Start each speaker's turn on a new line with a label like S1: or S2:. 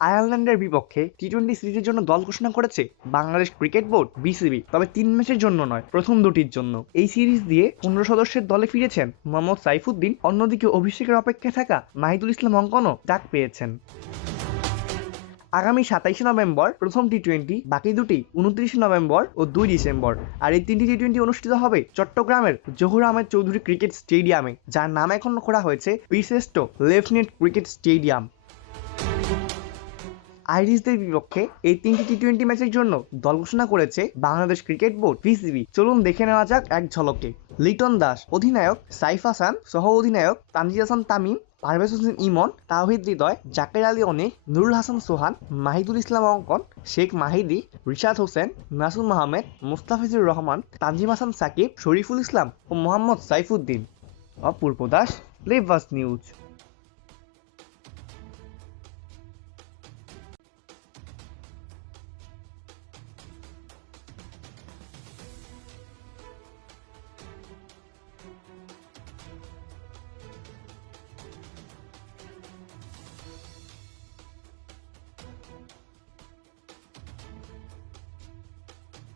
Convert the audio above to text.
S1: আয়ারল্যান্ডের বিপক্ষে T twenty সিরিজের জন্য দল ঘোষণা করেছে বাংলাদেশ ক্রিকেট বোর্ড, বিসিবি। তবে তিন ম্যাচের জন্য নয়, প্রথম দুটির জন্য। এই সিরিজ দিয়ে পনেরো সদস্যের দলে ফিরেছেন মোহাম্মদ সাইফুদ্দিন, অন্যদিকে অভিষেকের অপেক্ষায় থাকা মাহিদুল ইসলাম অঙ্কনও ডাক পেয়েছেন। আগামী সাতাইশে নভেম্বর প্রথম টি টোয়েন্টি বাকি দুটি উনত্রিশে নভেম্বর ও দুই ডিসেম্বর। আর এই তিনটি টি টোয়েন্টি অনুষ্ঠিত হবে চট্টগ্রামের জহুর আহমেদ চৌধুরী ক্রিকেট স্টেডিয়ামে, যার নাম এখন করা হয়েছে বীরশ্রেষ্ঠ লেফটেন্যান্ট ক্রিকেট স্টেডিয়াম। আইরিশদের বিপক্ষে এই তিনটি টি টোয়েন্টি ম্যাচের জন্য দল ঘোষণা করেছে বাংলাদেশ ক্রিকেট বোর্ড বিসিবি চলুন দেখে নেওয়া যাক এক ঝলকে। লিটন দাস, অধিনায়ক সাইফ হাসান সহ অধিনায়ক তানজিদ হাসান তামিম, পারভেজ হোসেন ইমন, তাওহিদ হৃদয়, জাকের আলী অনিক নুরুল হাসান সোহান, মাহিদুল ইসলাম অঙ্কন, শেখ মাহিদি, রিশাদ হোসেন নাসুম মাহমেদ, মুস্তাফিজুর রহমান, তানজিম হাসান সাকিব, শরীফুল ইসলাম ও মোহাম্মদ সাইফুদ্দিন। অপূর্ব দাস লেভাস নিউজ।